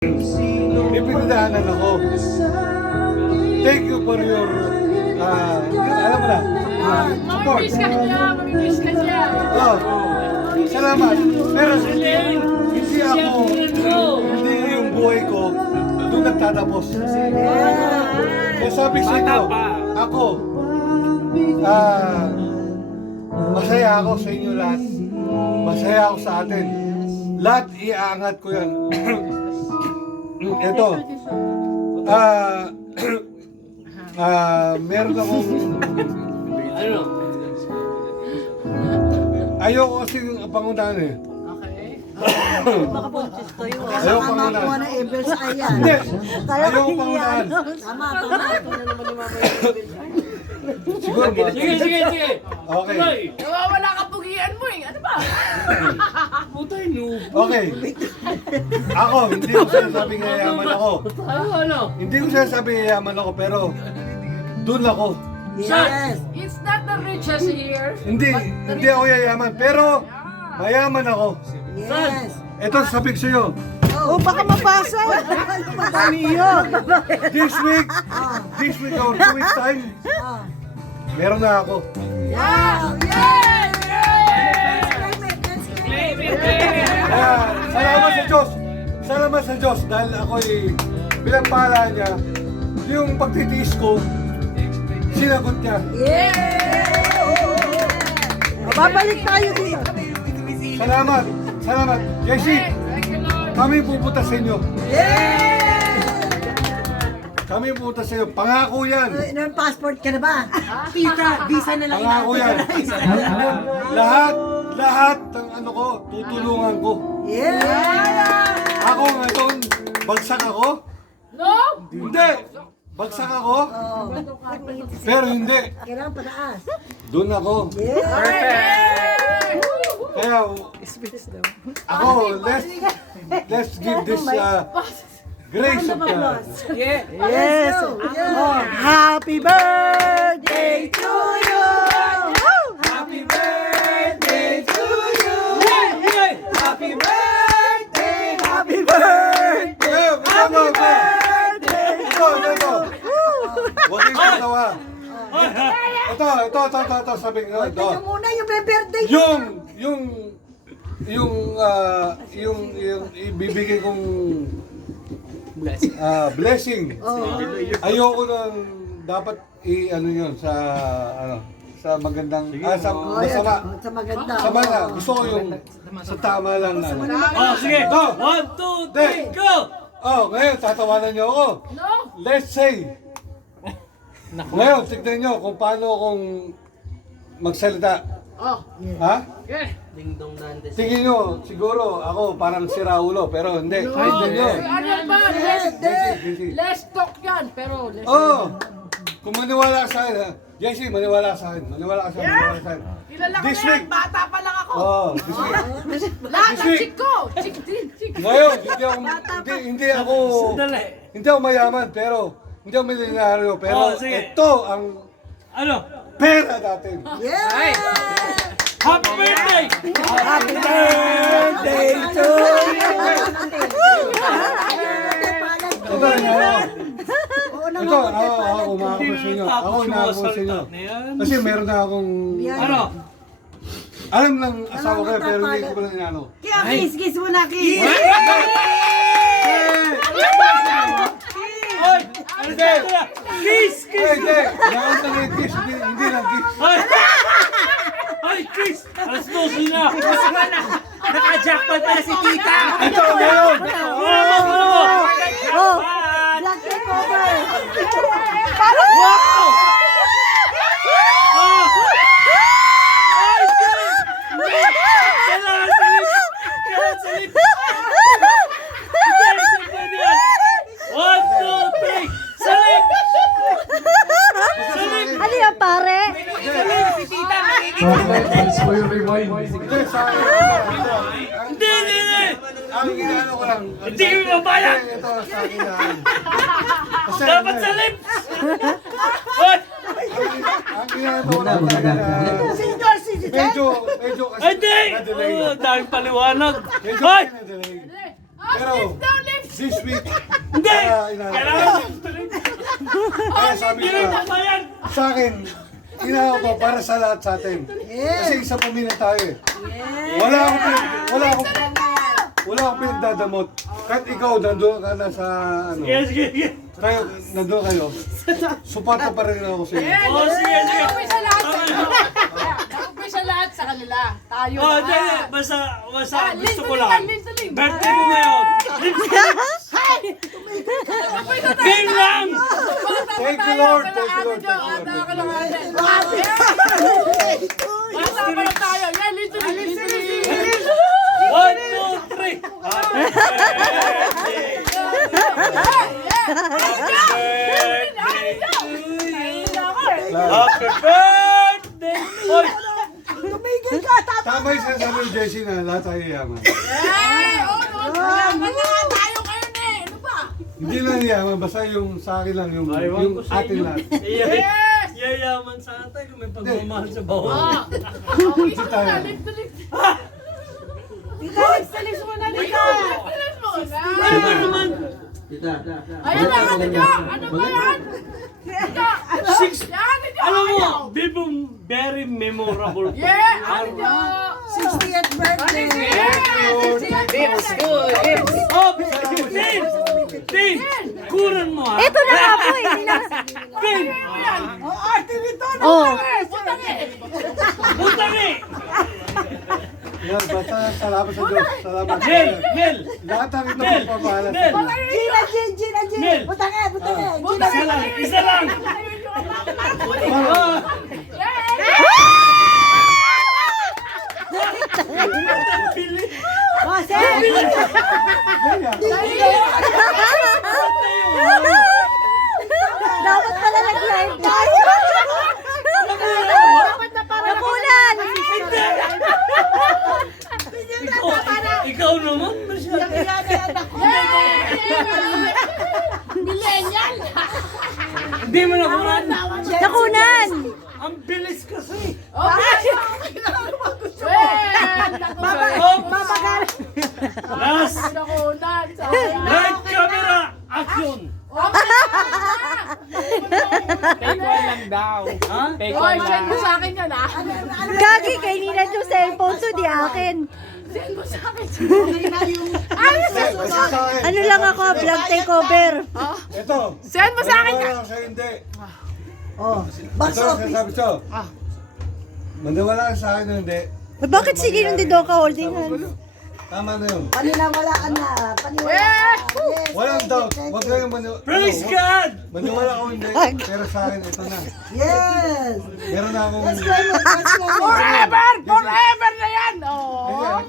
Ipinadaanan ako. Thank you for your, alam mo na, support. Mamimiss ka niya. Oh, salamat. Pero hindi ako, hindi yung buhay ko doon nagtatapos. Kaya sabi sa inyo, ako, masaya ako sa inyo lahat. Masaya ako sa atin. Lahat iaangat ko yan. Ito. Meron akong ayoko kasi yung pangunahan eh. Baka puntis kayo. Ayoko pangunahan. Kasama ko na Evils ayan. Hindi. Ayoko pangunahan. Tama, tama. Siguro ba? Sige. Okay. Nawawala ka pugian mo eh. Ano ba? Putay no. Okay. Ako, hindi ko sinasabing yayaman ako. Ano? Hindi ko sinasabing yayaman ako, pero doon ako. Yes. It's not the richest here. Hindi ako yayaman, pero mayaman ako. Yes. Ito, sabi ko sa'yo, Oh, baka mapasa. this week or 2 weeks time, meron na ako. Wow. Kaya, salamat sa Diyos. Salamat sa Diyos dahil ako'y pinagpala niya. Yung pagtitiis ko, sinagot niya. Babalik tayo dito. Salamat. JC, kami pupunta sa inyo. Kami pupunta sa inyo. Pangako yan. Ilang passport ka na ba? Visa na lang. Pangako yan. Lahat ng ano ko, tutulungan ko. Yeah. Ako ngayon, bagsak ako? No? Hindi. Bagsak ako? Pero hindi. Kailangan pataas. Doon ako. Kaya, ako, let's give this grace of God. Yes. Oh, happy birthday to you. Happy birthday to you. Happy birthday. Happy birthday. Happy birthday. Ito. Huwag kayong katawa. Ito, sabi ko. Ito. Ito muna yung birthday. Yung ibibigay kong blessing. Ayoko nang dapat ano yun sa magandang sa masama. Sa maganda. Sa maganda. Gusto ko yung sa tama lang na. Oh, sige. Go! 1, 2, 3, go! Ngayon tatawanan niyo ako. No? Let's say. Ngayon tignan niyo kung paano akong magsalita. Oh. Ha? Okay. Tingin nyo, siguro ako parang siraulo, pero hindi. No. Tignan nyo. Ano ba? Let's talk yan. Pero let's Kung maniwala ka sa akin, ha? Jesse, maniwala ka sa akin. Maniwala ka sa akin. Kilala ko This na yan. week. Bata pa lang ako. This week. Lahat This ng week. chick ko. Chick. Ngayon, Sandali. hindi ako mayaman, pero hindi ako milyonaryo, pero sige. ito ang Ano? pera natin. Yeah. Happy birthday! Happy birthday to Ito, ako umako sa inyo. Ako umako sa inyo. Kasi meron na akong Ano? alam ng asawa ko, pero hindi ko pa lang inano. Kaya kiss mo na kiss. Oy! Ano Hindi! Kiss! Hindi! Nakanta na yung kiss, hindi lang kiss. Ay, Chris! Alas 12 na! Naka-jackpot na si Tita! Ito, ngayon! Oh, black takeover. Wow! Ay, kailangan sa lip! 1, 2, 3! Sa lip! Ano yan, pare? Si tita. Thanks for your rewind. Hindi, sa akin. Hindi! Ang ginano ko lang. Hindi ko mabayad! Ito, sa akin lang. Kasi, Dapat sa lips! Oy! ang ginano ko lang talaga na Senior citizen? medyo kasi Hindi! na-delay. Oh, daming paliwanag. Medyo Hoy! kasi na-delay. Oh, Pero, lips down, lips. this week, Hindi! inaaway. Kailangan lips to lips. Kaya sabi Hindi ko, na ba yan? sa akin, inaaway ko para sa lahat sa atin. Kasi isang pamilya tayo eh. Wala akong pinagdadamot. Kahit ikaw, nandun ka na sa, ano, Sige, sige, sige. kayo, nandun kayo, suporta pa rin ako sa inyo. Oh, sige, sige. Nakumpisa lahat sa kanila. Nakumpisa lahat sa kanila. Tayo Oh, na. hindi. Basta gusto ko Lin lang. to lin. Birthday mo ngayon. Lips to lips. Feel lang! Thank you, Lord. Thank you, Lord. Basta pa lang tayo. Yan, lin to lin. 1, 2, 3. Happy birthday. Happy birthday. Hoy! Tumigil ka, tata. Tama yung sinasabi ni Jessie na lahat tayo yaman. Hindi lang yaman, basta yung sa akin lang, yung atin lahat. Yayaman sa atin kung may pagmamahal sa bawat. Kasi tayo. Salis mo na dito. Ano ba naman? Ayan na, ano nyo? Ano ba yan? Alam mo, bibong very memorable. Yeah, ano nyo? 60th birthday. Oh, Dave! Kuran mo ha? Ito na nga po eh. Dave! Oh, arte nito. Oh. Butang eh! Yan, basta salamat sa Diyos. Salamat. Nel! Lahat ang ito Nel! magpapahala sa Nel! Diyos. Gina. Nel. Butange. Isa lang! Isa lang! Ah! Pili! Kasi. Dapat pala nag-live tayo. Nakulan. Ikaw naman masyado. Millennial! Hindi mo nakuran. Nakunan. Ang bilis kasi. Mapagal. Last! Light camera! Action! Take one lang daw. Ha? Take one lang. Send mo sa akin yan ah. Gagi, kay Nina yung cellphone, so di akin. Send mo sa akin. Basta sa akin. Ano lang ako, vlog takeover. Ito. Send mo sa akin. Maniwala ka sa hindi. Oh, Ito ang sinasabi ko. Maniwala ka sa akin o hindi. Bakit si Ninong Didoka holding hands? Tama na yun. Paniwalaan na. Paniwalaan. Yes. Walang doubt. Huwag kayong maniwala. Praise God! Maniwala ko hindi. Pero sa akin, ito na. Yes. Meron na akong... Let's go. Forever! Forever na yan! Oh.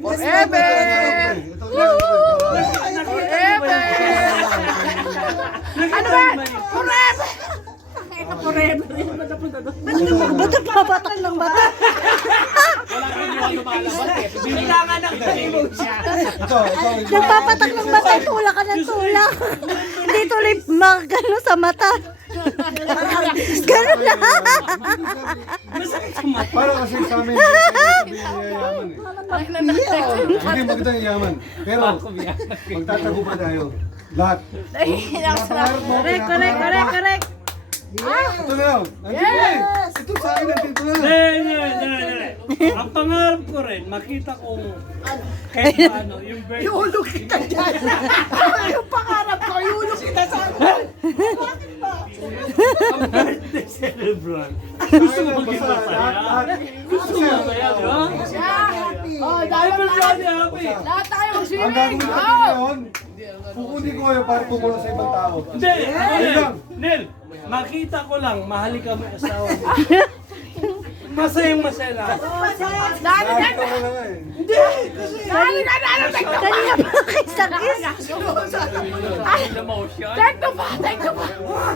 Forever! Ito na. Forever! Ano ba? Forever! Forever! Ba't papatak ng bata? Kailangan ng Ito. Nagpapatak ng mata, tulak ka ng tulak. Hindi tuloy magano sa mata. Ganun na. masakit sa mata. Para kasi sa amin, hindi sabihin niya yaman eh. Hindi magandang yaman. Pero, magtatago pa tayo. Lahat. Napangarap mo, Correct. Ito na yun. Nandito na eh. Ito sa akin, nandito na. Hindi. Ang pangarap ko rin, makita ko kahit paano yung birthday. Iulog kita dyan. Yung pangarap ko, iulog kita sa Ang birthday celebrant. Gusto mo maging masaya? Gusto mo masaya, di ba? Oh, I'm dapat very happy. lahat tayo Ang mag-swimming! gagawin natin ngayon, kukunin ko kayo para pumunta sa ibang tao. Hindi, Nel, makita ko lang, mahali ka may asawa mo. Masayang masaya lahat. Nakita ko na nga eh. Kanina pa kisakis. Take the pa! Take the pa!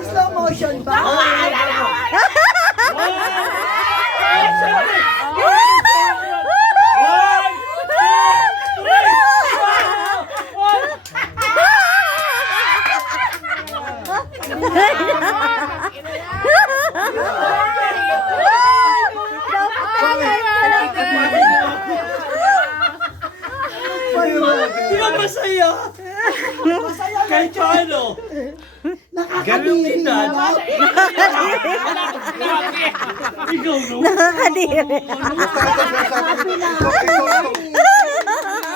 Slow motion ba? Di ba masaya? Kahit paano. Nakakadiri Ganun naman. Ikaw, no? Nakakadiri. Basta ito sinasabi.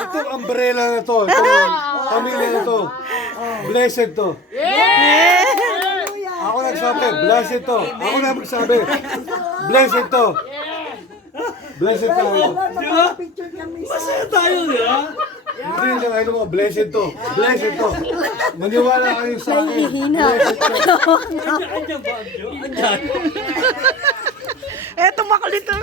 Itong umbrella na to. Itong pamilya na to. Blessed to. Ako nagsabi, blessed to. Ako na magsabi, blessed to. Blessed tayo. Di ba? Picture kami sa... Masaya tayo, di ba? Hindi lang ano mo, blessed to. Blessed to. Maniwala kayo sa akin. Nahihina. Blessed to. Andiyan ba, Anjo? Andiyan. Eto makulit ang